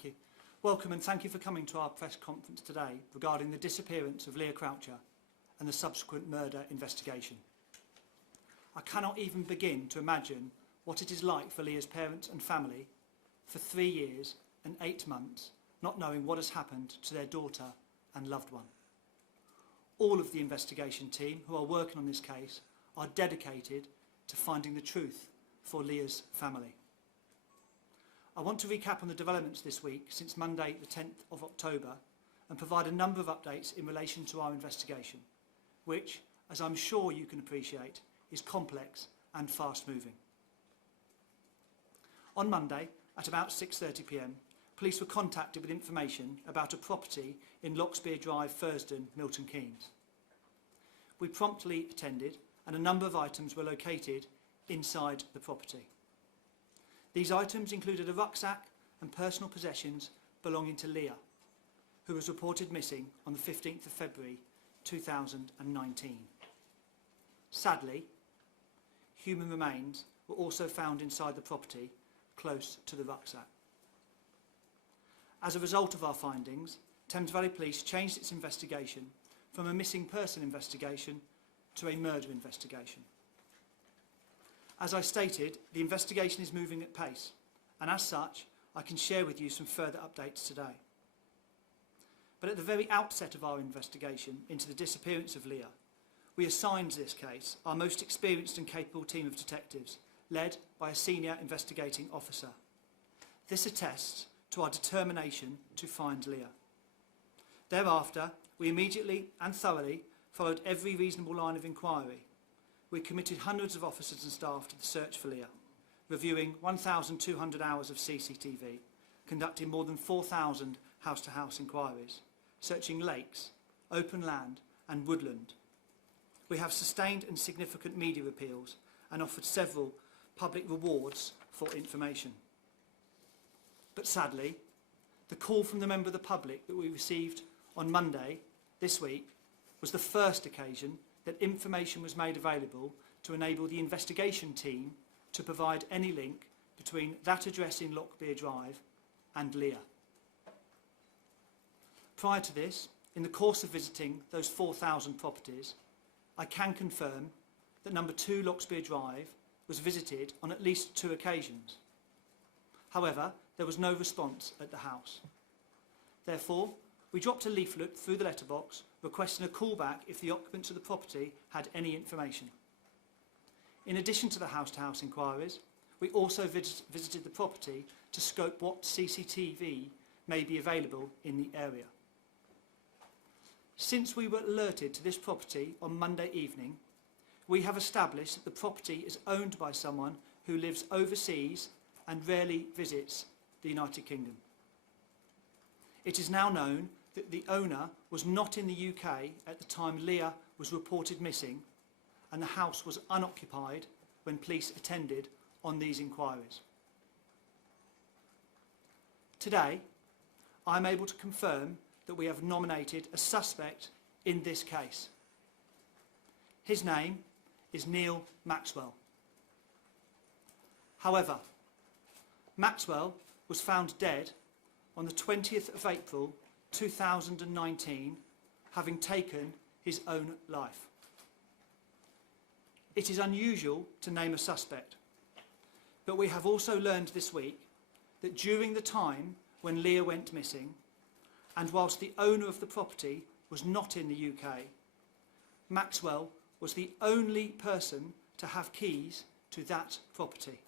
Thank you. Welcome and thank you for coming to our press conference today regarding the disappearance of Leah Croucher and the subsequent murder investigation. I cannot even begin to imagine what it is like for Leah's parents and family for 3 years and 8 months not knowing what has happened to their daughter and loved one. All of the investigation team who are working on this case are dedicated to finding the truth for Leah's family. I want to recap on the developments this week since Monday the 10th of October and provide a number of updates in relation to our investigation, which, as I'm sure you can appreciate, is complex and fast moving. On Monday at about 6:30 p.m, police were contacted with information about a property in Locksbere Drive, Fursdon, Milton Keynes. We promptly attended and a number of items were located inside the property. These items included a rucksack and personal possessions belonging to Leah, who was reported missing on the 15th of February 2019. Sadly, human remains were also found inside the property close to the rucksack. As a result of our findings, Thames Valley Police changed its investigation from a missing person investigation to a murder investigation. As I stated, the investigation is moving at pace, and as such, I can share with you some further updates today. But at the very outset of our investigation into the disappearance of Leah, we assigned this case our most experienced and capable team of detectives, led by a senior investigating officer. This attests to our determination to find Leah. Thereafter, we immediately and thoroughly followed every reasonable line of inquiry. We committed hundreds of officers and staff to the search for Leah, reviewing 1,200 hours of CCTV, conducting more than 4,000 house-to-house inquiries, searching lakes, open land and woodland. We have sustained and significant media appeals and offered several public rewards for information. But sadly, the call from the member of the public that we received on Monday this week was the first occasion that information was made available to enable the investigation team to provide any link between that address in Locksbere Drive and Leah. Prior to this, in the course of visiting those 4,000 properties, I can confirm that number 2 Locksbere Drive was visited on at least 2 occasions. However, there was no response at the house. Therefore, we dropped a leaflet through the letterbox requesting a callback if the occupants of the property had any information. In addition to the house-to-house inquiries, we also visited the property to scope what CCTV may be available in the area. Since we were alerted to this property on Monday evening, we have established that the property is owned by someone who lives overseas and rarely visits the United Kingdom. It is now known that the owner was not in the UK at the time Leah was reported missing, and the house was unoccupied when police attended on these inquiries. Today, I am able to confirm that we have nominated a suspect in this case. His name is Neil Maxwell. However, Maxwell was found dead on the 20th of April 2019, having taken his own life. It is unusual to name a suspect, but we have also learned this week that during the time when Leah went missing, and whilst the owner of the property was not in the UK, Maxwell was the only person to have keys to that property.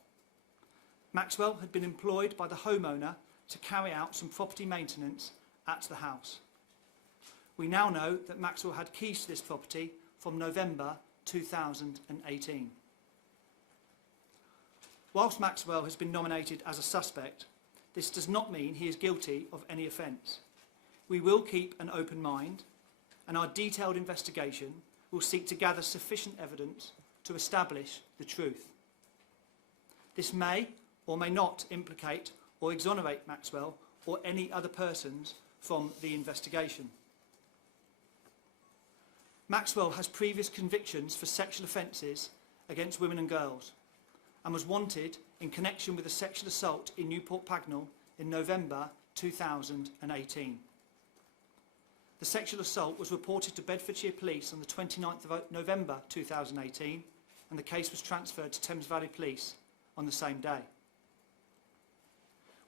Maxwell had been employed by the homeowner to carry out some property maintenance at the house. We now know that Maxwell had keys to this property from November 2018. Whilst Maxwell has been nominated as a suspect, this does not mean he is guilty of any offence. We will keep an open mind, and our detailed investigation will seek to gather sufficient evidence to establish the truth. This may or may not implicate or exonerate Maxwell or any other persons from the investigation. Maxwell has previous convictions for sexual offences against women and girls and was wanted in connection with a sexual assault in Newport Pagnell in November 2018. The sexual assault was reported to Bedfordshire Police on the 29th of November 2018, and the case was transferred to Thames Valley Police on the same day.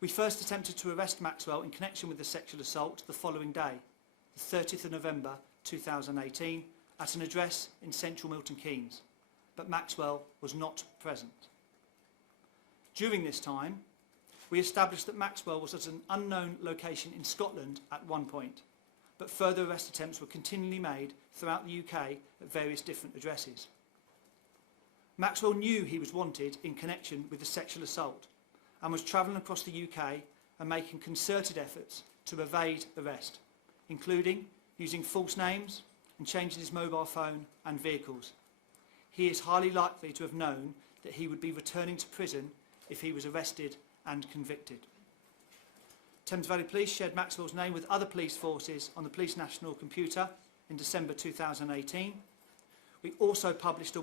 We first attempted to arrest Maxwell in connection with the sexual assault the following day, the 30th of November 2018, at an address in central Milton Keynes, but Maxwell was not present. During this time, we established that Maxwell was at an unknown location in Scotland at one point, but further arrest attempts were continually made throughout the UK at various different addresses. Maxwell knew he was wanted in connection with the sexual assault and was travelling across the UK and making concerted efforts to evade arrest, including using false names and changing his mobile phone and vehicles. He is highly likely to have known that he would be returning to prison if he was arrested and convicted. Thames Valley Police shared Maxwell's name with other police forces on the Police National Computer in December 2018. We also published a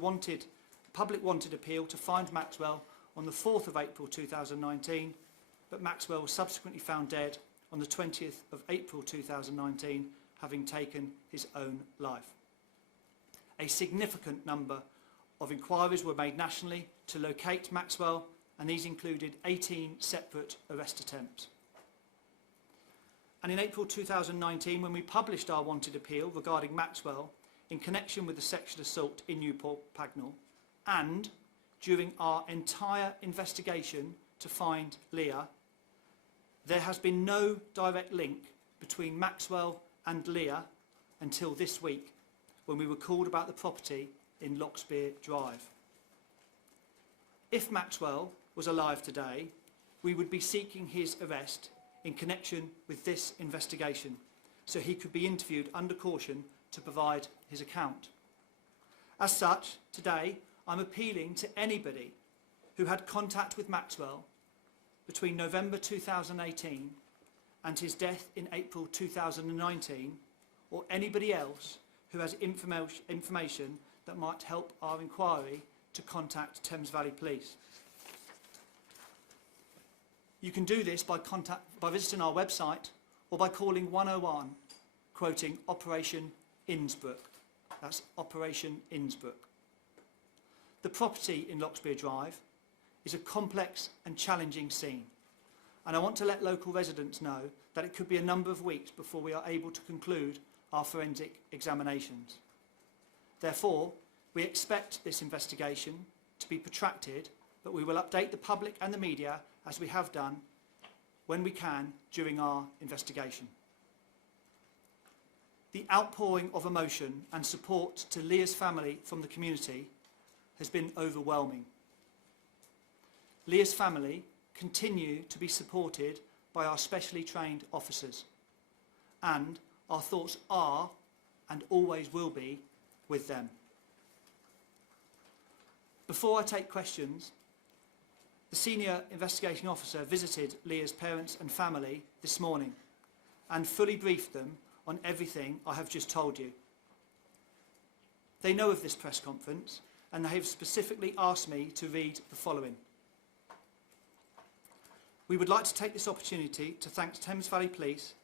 public wanted appeal to find Maxwell on the 4th of April 2019, but Maxwell was subsequently found dead on the 20th of April 2019, having taken his own life. A significant number of inquiries were made nationally to locate Maxwell, and these included 18 separate arrest attempts. And in April 2019, when we published our wanted appeal regarding Maxwell in connection with the sexual assault in Newport Pagnell, and during our entire investigation to find Leah, there has been no direct link between Maxwell and Leah until this week, when we were called about the property in Lockspear Drive. If Maxwell was alive today, we would be seeking his arrest in connection with this investigation, so he could be interviewed under caution to provide his account. As such, today I'm appealing to anybody who had contact with Maxwell between November 2018 and his death in April 2019, or anybody else who has information that might help our inquiry, to contact Thames Valley Police. You can do this by visiting our website or by calling 101, quoting Operation Innsbruck. That's Operation Innsbruck. The property in Lockspear Drive is a complex and challenging scene, and I want to let local residents know that it could be a number of weeks before we are able to conclude our forensic examinations. Therefore, we expect this investigation to be protracted, but we will update the public and the media as we have done when we can during our investigation. The outpouring of emotion and support to Leah's family from the community has been overwhelming. Leah's family continue to be supported by our specially trained officers, and our thoughts are and always will be with them. Before I take questions, the senior investigating officer visited Leah's parents and family this morning and fully briefed them on everything I have just told you. They know of this press conference, and they have specifically asked me to read the following. We would like to take this opportunity to thank Thames Valley Police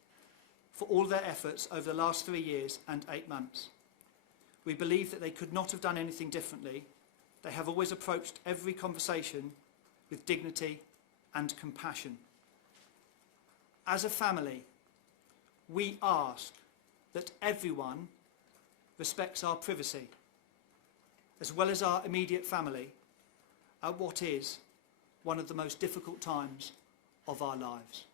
for all their efforts over the last 3 years and 8 months. We believe that they could not have done anything differently. They have always approached every conversation with dignity and compassion. As a family, we ask that everyone respects our privacy, as well as our immediate family, at what is one of the most difficult times of our lives.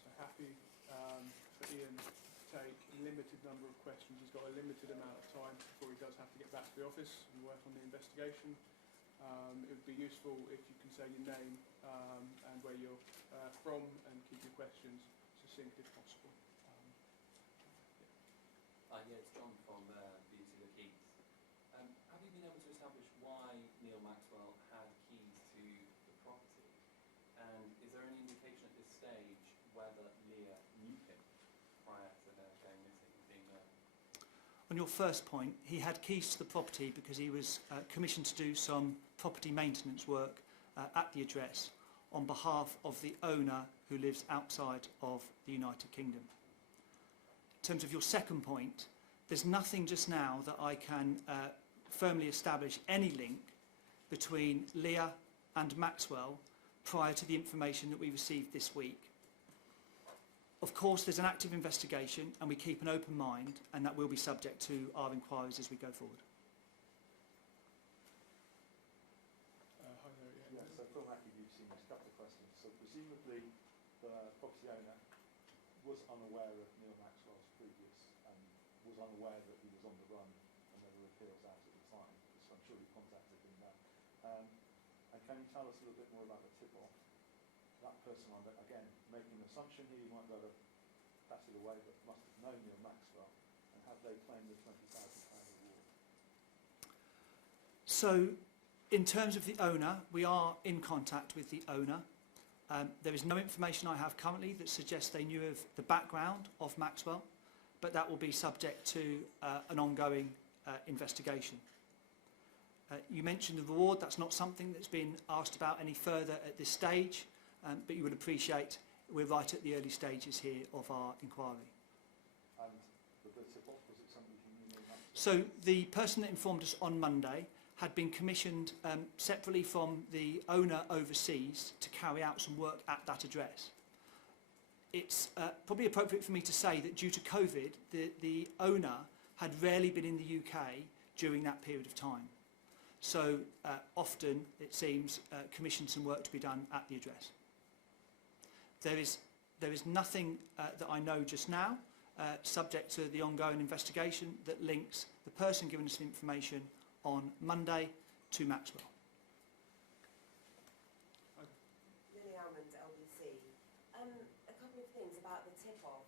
So happy for Ian to take a limited number of questions. He's got a limited amount of time before he does have to get back to the office and work on the investigation. It would be useful if you can say your name and where you're from, and keep your questions succinct if possible. Yeah, it's John from BBC The Keys. Have you been able to establish why Neil Maxwell had keys to the property? And is there any indication at this stage whether Leah knew him prior to her going missing and being murdered? On your first point, he had keys to the property because he was commissioned to do some property maintenance work at the address on behalf of the owner who lives outside of the United Kingdom. In terms of your second point, there's nothing just now that I can firmly establish any link between Leah and Maxwell prior to the information that we received this week. Of course, there's an active investigation and we keep an open mind, and that will be subject to our inquiries as we go forward. Hi there, Yeah, so Phil Mackey, you've seen this couple of questions. So presumably the property owner was unaware of Neil Maxwell's previous and was unaware that he was on the run and there were appeals out at the time, so I'm sure you contacted him then. And can you tell us a little bit more about the tip-off? That person, again, making an assumption here, you might be able to pass it away, but must have known Neil Maxwell, and have they claimed the £20,000 reward? So, in terms of the owner, we are in contact with the owner. There is no information I have currently that suggests they knew of the background of Maxwell, but that will be subject to an ongoing investigation. You mentioned the reward. That's not something that's been asked about any further at this stage, but you would appreciate we're right at the early stages here of our inquiry. And the tip-off, was it somebody who knew Neil Maxwell? So the person that informed us on Monday had been commissioned separately from the owner overseas to carry out some work at that address. It's probably appropriate for me to say that due to COVID, the owner had rarely been in the UK during that period of time. So often, it seems, commissioned some work to be done at the address. There is nothing that I know just now, subject to the ongoing investigation, that links the person giving us the information on Monday to Maxwell. Lily Almond, LBC. A couple of things about the tip-off.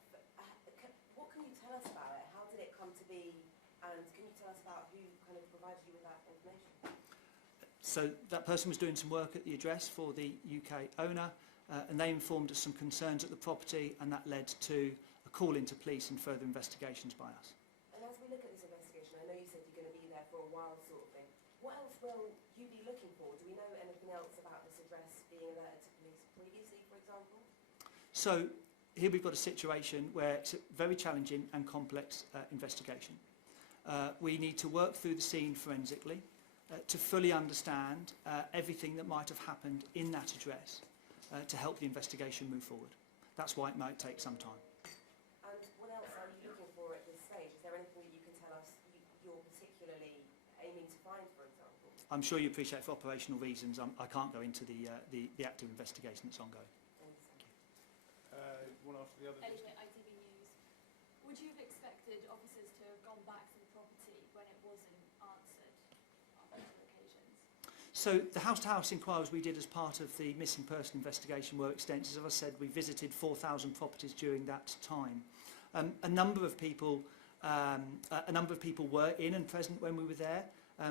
What can you tell us about it? How did it come to be? And can you tell us about who kind of provided you with that information? So that person was doing some work at the address for the UK owner, and they informed us some concerns at the property, and that led to a call into police and further investigations by us. And as we look at this investigation, I know you said you're going to be there for a while sort of thing. What else will you be looking for? Do we know anything else about this address being alerted to police previously, for example? So here we've got a situation where it's a very challenging and complex investigation. We need to work through the scene forensically to fully understand everything that might have happened in that address to help the investigation move forward. That's why it might take some time. And what else are you looking for at this stage? Is there anything that you can tell us you're particularly aiming to find, for example? I'm sure you appreciate, for operational reasons, I can't go into the active investigation that's ongoing. One after the other. Elliot, ITV News. Would you have expected officers to have gone back to the property when it wasn't answered on those occasions? So the house-to-house inquiries we did as part of the missing person investigation were extensive. As I said, we visited 4,000 properties during that time. A number of people were in and present when we were there.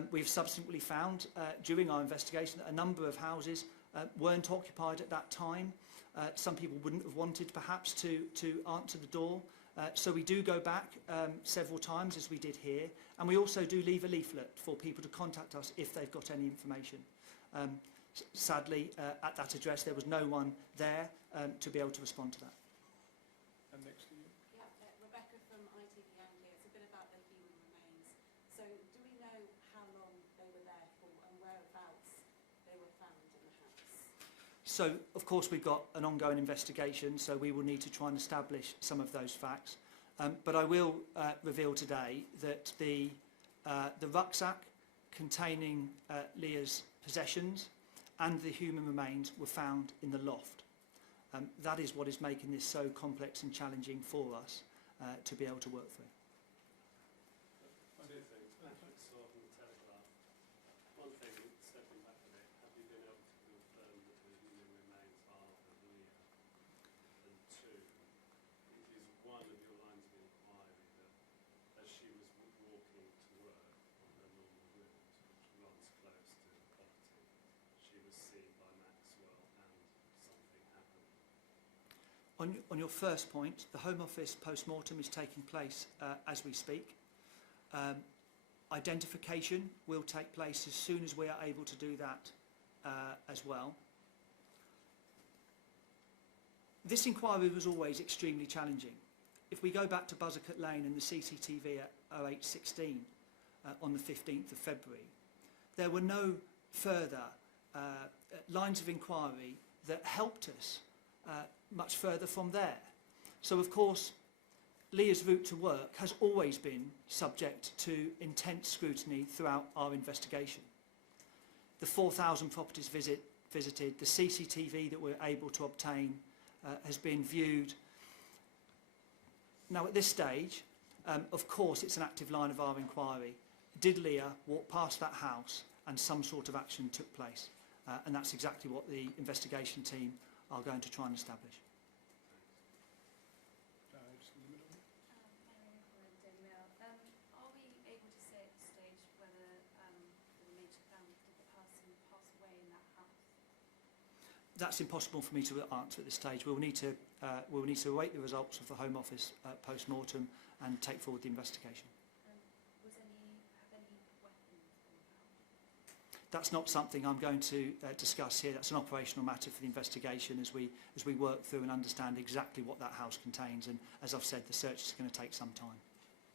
We've subsequently found during our investigation that a number of houses weren't occupied at that time. Some people wouldn't have wanted perhaps to answer the door. So we do go back several times, as we did here, and we also do leave a leaflet for people to contact us if they've got any information. Sadly, at that address there was no one there to be able to respond to that. And next to you. Yeah, Rebecca from ITV Anglia. It's a bit about the human remains. So do we know how long they were there for and whereabouts they were found in the house? So, of course, we've got an ongoing investigation, so we will need to try and establish some of those facts. But I will reveal today that the rucksack containing Leah's possessions and the human remains were found in the loft. That is what is making this so complex and challenging for us to be able to work through. Two things. Patrick saw from the Telegraph. One thing, stepping back a bit, have you been able to confirm that the human remains are of Leah? And two, it is one of your lines of inquiry that as she was walking to work on her normal route, which runs close to the property, she was seen by Maxwell and something happened. On your first point, the Home Office post-mortem is taking place as we speak. Identification will take place as soon as we are able to do that as well. This inquiry was always extremely challenging. If we go back to Buzzacott Lane and the CCTV at 08:16 on the 15th of February, there were no further lines of inquiry that helped us much further from there. So, of course, Leah's route to work has always been subject to intense scrutiny throughout our investigation. The 4,000 properties visited, the CCTV that we're able to obtain has been viewed. Now, at this stage, of course, it's an active line of our inquiry. Did Leah walk past that house and some sort of action took place? And that's exactly what the investigation team are going to try and establish. Just in the middle. Are we able to say at this stage whether the nature found did the person pass away in that house? That's impossible for me to answer at this stage. We'll need to await the results of the Home Office post-mortem and take forward the investigation. Have any weapons been found? That's not something I'm going to discuss here. That's an operational matter for the investigation as we work through and understand exactly what that house contains. And as I've said, the search is going to take some time.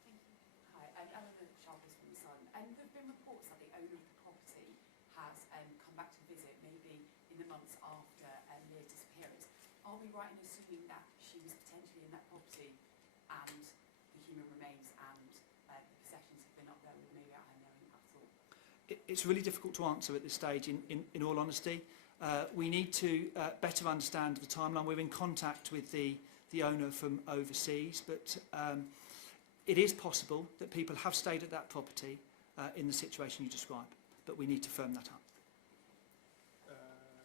Thank you. Hi, Eleanor Sharpless from The Sun. There have been reports that the owner of the property has come back to visit maybe in the months after Leah's disappearance. Are we right in assuming that she was potentially in that property and the human remains and the possessions have been up there with maybe out her knowing at all? It's really difficult to answer at this stage, in all honesty. We need to better understand the timeline. We're in contact with the owner from overseas, but it is possible that people have stayed at that property in the situation you describe, but we need to firm that up.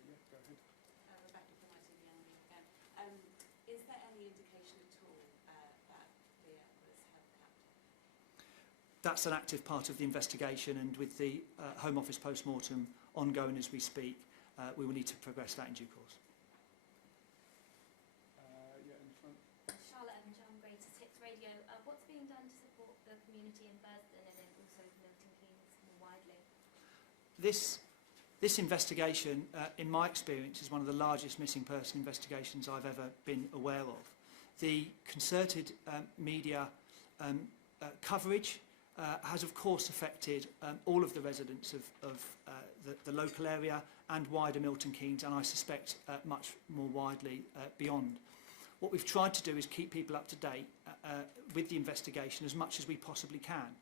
Yeah, go ahead. Rebecca from ITVN again. Is there any indication at all that Leah was held captive? That's an active part of the investigation, and with the Home Office post-mortem ongoing as we speak, we will need to progress that in due course. Yeah, in front. Charlotte and John, Greatest Hits Radio. What's being done to support the community in Thurston and then also Milton Keynes more widely? This investigation, in my experience, is one of the largest missing person investigations I've ever been aware of. The concerted media coverage has, of course, affected all of the residents of the local area and wider Milton Keynes, and I suspect much more widely beyond. What we've tried to do is keep people up to date with the investigation as much as we possibly can,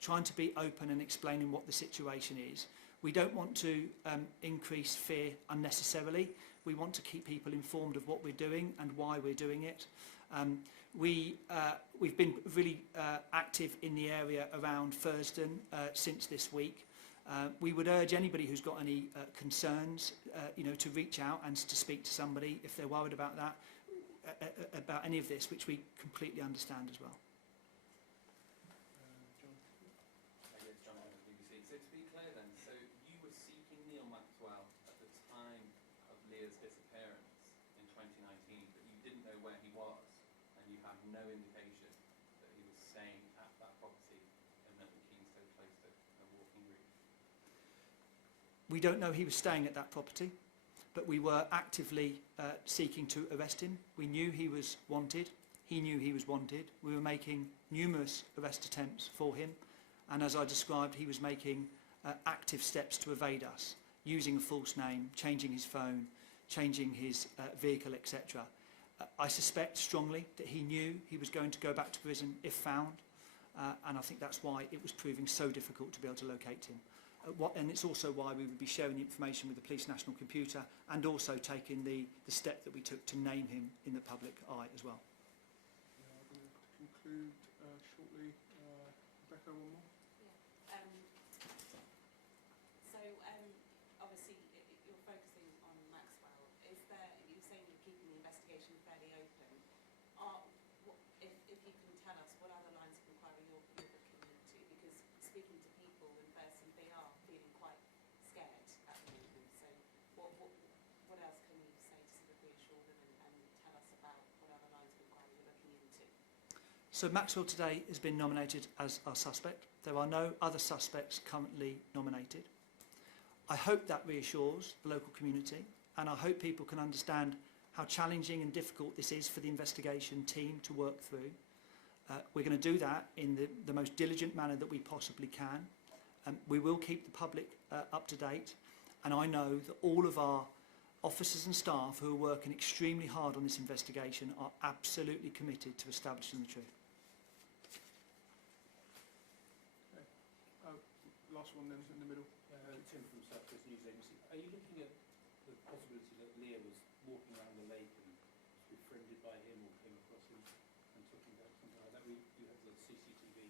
trying to be open and explaining what the situation is. We don't want to increase fear unnecessarily. We want to keep people informed of what we're doing and why we're doing it. We've been really active in the area around Thurston since this week. We would urge anybody who's got any concerns, to reach out and to speak to somebody if they're worried about that, about any of this, which we completely understand as well. John. Yes, John from the BBC. So to be clear then, so you were seeking Neil Maxwell at the time of Leah's disappearance in 2019, but you didn't know where he was, and you had no indication that he was staying at that property in Milton Keynes, so close to a walking route. We don't know he was staying at that property, but we were actively seeking to arrest him. We knew he was wanted. He knew he was wanted. We were making numerous arrest attempts for him, and as I described, he was making active steps to evade us, using a false name, changing his phone, changing his vehicle, etc. I suspect strongly that he knew he was going to go back to prison if found, and I think that's why it was proving so difficult to be able to locate him. And it's also why we would be sharing the information with the Police National Computer and also taking the step that we took to name him in the public eye as well. Yeah, I'm going to conclude shortly. Rebecca, one more. Yeah. So obviously you're focusing on Maxwell. You're saying you're keeping the investigation fairly open. If you can tell us what other lines of inquiry you're looking into, because speaking to people in person, they are feeling quite scared at the moment. So what else can you say to sort of reassure them and tell us about what other lines of inquiry you're looking into? So Maxwell today has been nominated as our suspect. There are no other suspects currently nominated. I hope that reassures the local community, and I hope people can understand how challenging and difficult this is for the investigation team to work through. We're going to do that in the most diligent manner that we possibly can. We will keep the public up to date, and I know that all of our officers and staff who are working extremely hard on this investigation are absolutely committed to establishing the truth. Last one then, in the middle. Tim from South Coast News Agency. Are you looking at the possibility that Leah was walking around the lake and was befriended by him or came across him and took him back, something like that? You have the CCTV.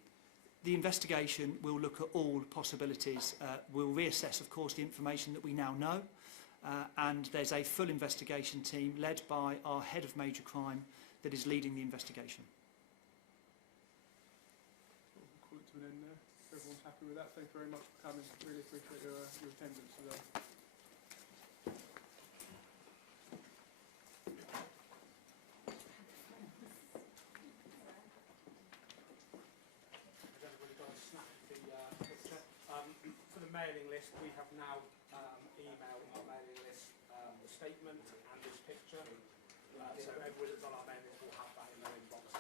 The investigation will look at all possibilities. We'll reassess, of course, the information that we now know, and there's a full investigation team led by our head of major crime that is leading the investigation. We'll call it to an end there. Everyone's happy with that. Thank you very much for coming. Really appreciate your attendance today. Has everybody got a snap of the picture? For the mailing list, we have now emailed our mailing list the statement and this picture. So everybody that's on our mailing list will have that in their inbox